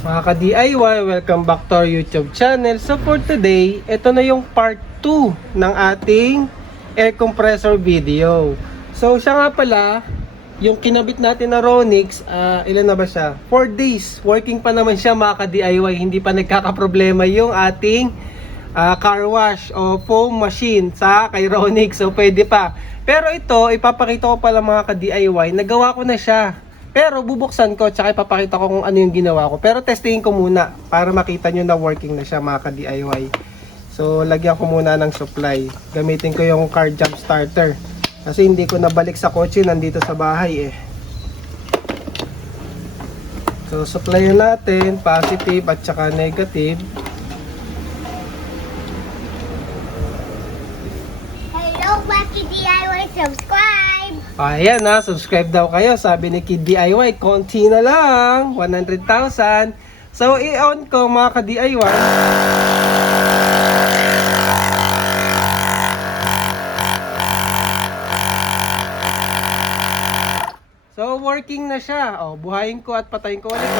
Mga ka-DIY, welcome back to our YouTube channel. So for today, ito na yung part 2 ng ating air compressor video. So siya nga pala, yung kinabit natin na Ronix, ilan na ba siya? 4 days, working pa naman siya mga ka-DIY. Hindi pa nagkakaproblema yung ating car wash o foam machine sa kay Ronix. So pwede pa. Pero ito, ipapakita ko pala mga ka-DIY, nagawa ko na siya. Pero bubuksan ko tsaka ipapakita ko kung ano yung ginawa ko. Pero testingin ko muna para makita nyo na working na siya mga ka-DIY. So lagyan ko muna ng supply. Gamitin ko yung car jump starter. Kasi hindi ko nabalik sa kotse, nandito sa bahay eh. So supply natin, positive at tsaka negative. Hello, Kid DIY, subscribe! Ayan na, subscribe daw kayo. Sabi ni Kid DIY, konti na lang, 100,000. So i-on ko mga ka-DIY. So working na siya. Buhayin ko at patayin ko ulit.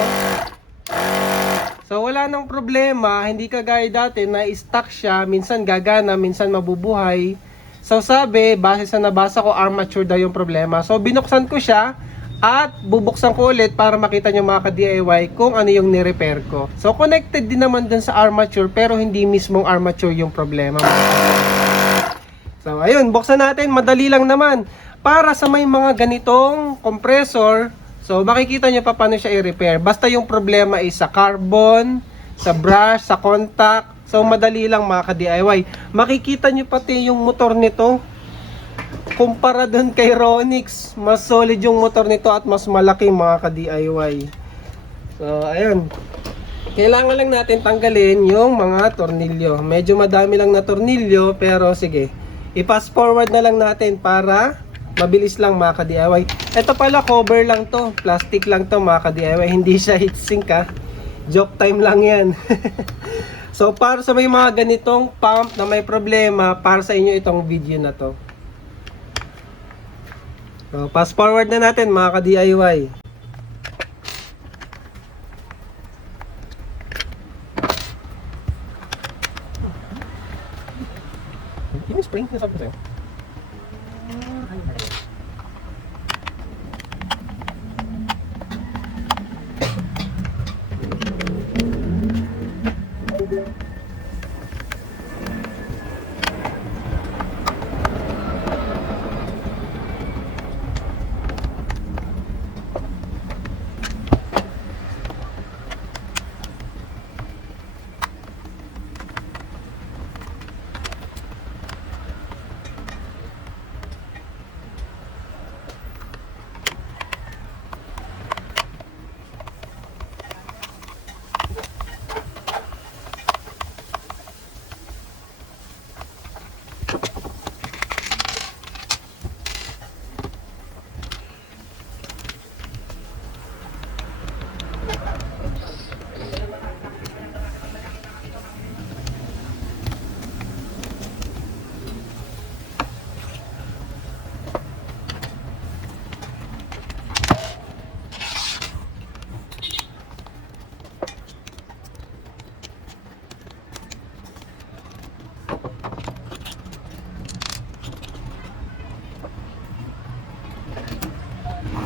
So wala nang problema, hindi kagaya dati na stuck siya, minsan gagana, minsan mabubuhay. So sabi, base sa nabasa ko, armature daw yung problema. So binuksan ko siya at bubuksan ko ulit para makita nyo mga ka-DIY kung ano yung ni-repair ko. So connected din naman dun sa armature pero hindi mismong armature yung problema. So ayun, buksan natin, madali lang naman. Para sa may mga ganitong compressor, so makikita nyo pa paano siya i-repair. Basta yung problema is sa carbon, sa brush, sa contact. So madali lang mga ka-DIY. Makikita nyo pati yung motor nito. Kumpara dun kay Ronix, mas solid yung motor nito at mas malaki mga ka-DIY. So ayun. Kailangan lang natin tanggalin yung mga tornilyo. Medyo madami lang na tornilyo pero sige. I-fast forward na lang natin para mabilis lang mga ka-DIY. Ito pala cover lang to. Plastic lang to mga ka-DIY. Hindi siya heatsink ha. Joke time lang yan. So para sa may mga ganitong pump na may problema, para sa inyo itong video na to. So fast forward na natin mga ka-DIY. Yung spring na sabi sa'yo.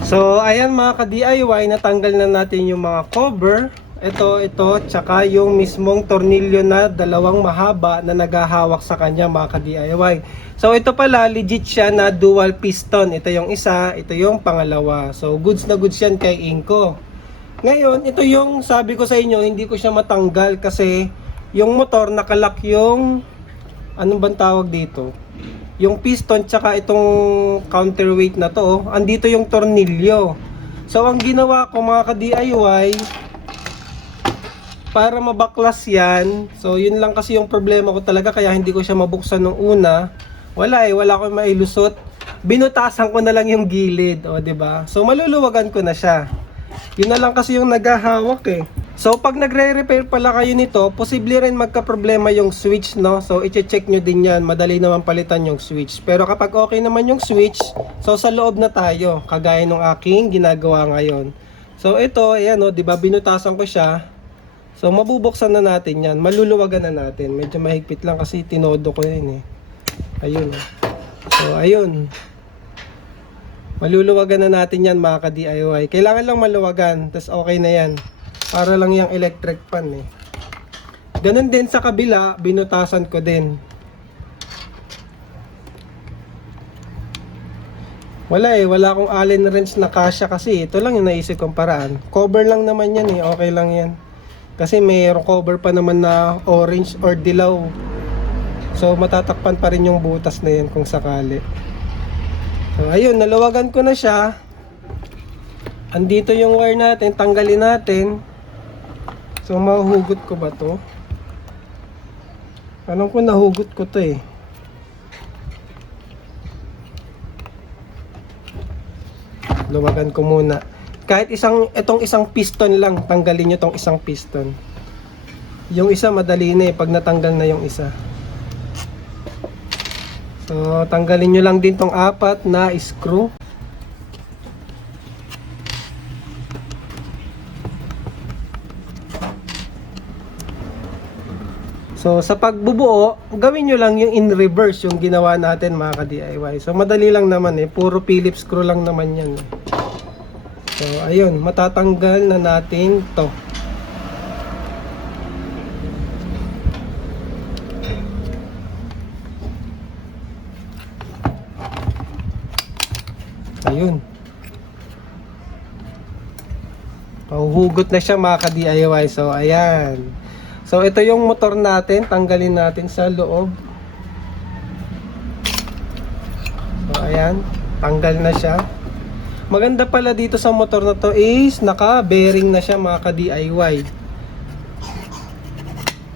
So ayan mga ka-DIY, natanggal na natin yung mga cover. Ito, tsaka yung mismong tornilyo na dalawang mahaba na naghahawak sa kanya mga ka-DIY. So ito pala, legit siya na dual piston. Ito yung isa, ito yung pangalawa. So goods na goods yan kay Inco. Ngayon, ito yung sabi ko sa inyo, hindi ko siya matanggal kasi yung motor nakalak yung, anong bang tawag dito? Yung piston tsaka itong counterweight na to, andito yung tornilyo. So ang ginawa ko mga ka-DIY, para mabaklas yan, so yun lang kasi yung problema ko talaga kaya hindi ko siya mabuksan nung una. Wala ko mailusot. Binutasan ko na lang yung gilid, o ba? Diba? So maluluwagan ko na siya. Yun na lang kasi yung naghahawak eh. So pag nagre-repair pala kayo nito, posible rin magka-problema yung switch, no? So i-check nyo din yan, madali naman palitan yung switch. Pero kapag okay naman yung switch, so sa loob na tayo, kagaya ng aking ginagawa ngayon. So ito, ayan o, 'di ba, binutasan ko siya. So mabubuksan na natin yan. Maluluwagan na natin. Medyo mahigpit lang kasi tinodo ko yun eh. Ayun. So ayun. Maluluwagan na natin yan mga ka-DIY. Kailangan lang maluwagan. Tapos okay na yan. Para lang yung electric fan eh. Ganun din sa kabila. Binutasan ko din. Wala eh. Wala akong Allen wrench na kasya kasi. Ito lang yung naisip kong paraan. Cover lang naman yan eh. Okay lang yan. Kasi mayroong cover pa naman na orange or dilaw. So matatakpan pa rin yung butas na yan kung sakali. So ayun, naluwagan ko na siya. Andito yung wire natin, tanggalin natin. So mahuhugot ko ba to? Alam ko nahugot ko to eh. Luwagan ko muna. Kahit itong isang piston lang, tanggalin nyo tong isang piston. Yung isa madali na eh, pag natanggal na yung isa. So, tanggalin nyo lang din tong 4 na screw. So, sa pagbubuo, gawin nyo lang yung in reverse yung ginawa natin mga ka-DIY. So, madali lang naman eh. Puro Phillips screw lang naman yan. So, ayun. Matatanggal na natin to. Ayun. Pahuhugot na siya mga ka-DIY. So, ayan. So, ito yung motor natin. Tanggalin natin sa loob. So, ayan. Tanggal na siya. Maganda pala dito sa motor na to is naka-bearing na siya mga ka-DIY.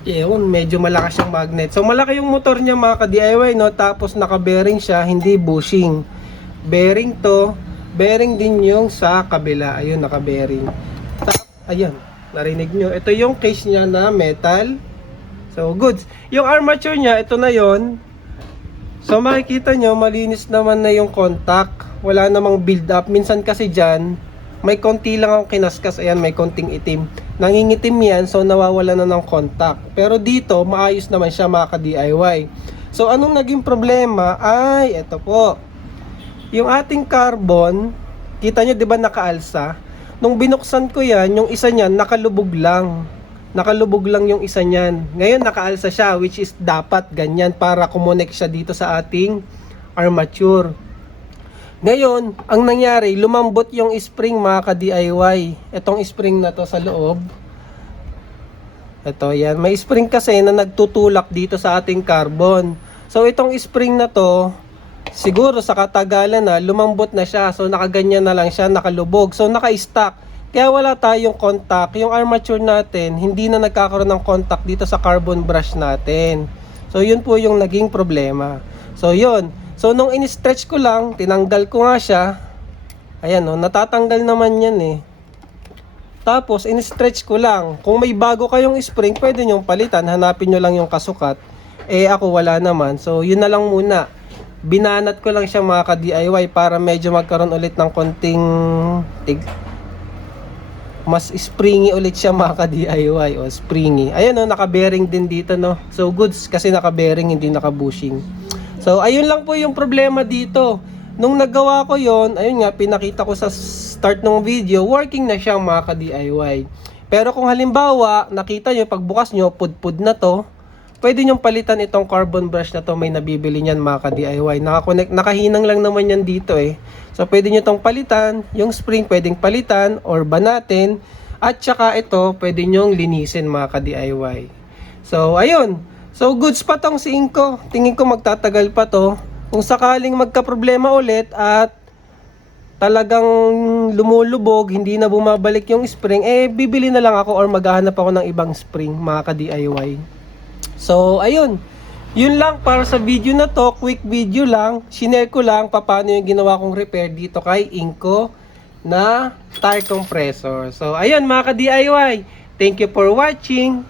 Yun, medyo malakas siyang magnet. So, malaki yung motor niya mga ka-DIY, no? Tapos naka-bearing siya, hindi bushing. Bearing to, bearing din yung sa kabila. Ayun, naka-bearing. Ayan, narinig nyo. Ito yung case niya na metal. So, goods. Yung armature niya, ito na yon. So, makikita nyo, malinis naman na yung contact. Wala namang build up. Minsan kasi dyan, may konti lang ang kinaskas. Ayan, may konting itim. Nangingitim yan, so nawawala na ng contact. Pero dito, maayos naman siya mga ka-DIY. So, anong naging problema? Ay, ito po. Yung ating carbon, kita nyo 'di ba nakaalsa? Nung binuksan ko 'yan, yung isa niyan nakalubog lang. Nakalubog lang yung isa niyan. Ngayon nakaalsa siya, which is dapat ganyan para kumonek siya dito sa ating armature. Ngayon, ang nangyari, lumambot yung spring mga ka-DIY. Itong spring na to sa loob. Ito, yan. May spring kasi na nagtutulak dito sa ating carbon. So, itong spring na to, siguro sa katagalan na lumambot na siya. So nakaganyan na lang siya, nakalubog. So naka-stack. Kaya wala tayong contact. Yung armature natin, hindi na nagkakaroon ng contact dito sa carbon brush natin. So yun po yung naging problema. So yun. So nung in-stretch ko lang, tinanggal ko nga siya. Ayan o, natatanggal naman yan eh. Tapos in-stretch ko lang. Kung may bago kayong spring, pwede nyong palitan. Hanapin nyo lang yung kasukat. Eh ako wala naman. So yun na lang muna. Binanat ko lang siya mga ka-DIY para medyo magkaroon ulit ng konting mas springy ulit siya mga ka-DIY o springy. Ayun o, naka-bearing din dito no. So goods kasi naka-bearing, hindi naka-bushing. So ayun lang po yung problema dito. Nung nagawa ko yon, ayun nga, pinakita ko sa start ng video, working na siya mga ka-DIY. Pero kung halimbawa, nakita nyo, pagbukas nyo, pudpud na to, pwede nyong palitan itong carbon brush na to, may nabibili niyan mga ka-DIY. Nakahinang lang naman yan dito eh. So pwede nyo itong palitan, yung spring pwedeng palitan or banatin, at saka ito pwede nyong linisin mga ka-DIY. So ayun, so goods pa tong si Inco. Tingin ko magtatagal pa to. Kung sakaling magka-problema ulit at talagang lumulubog, hindi na bumabalik yung spring, eh bibili na lang ako or maghahanap ako ng ibang spring mga ka-DIY. So, ayun. Yun lang para sa video na to. Quick video lang. Shinare ko lang paano yung ginawa kong repair dito kay Inco na tire compressor. So, ayun mga ka-DIY. Thank you for watching.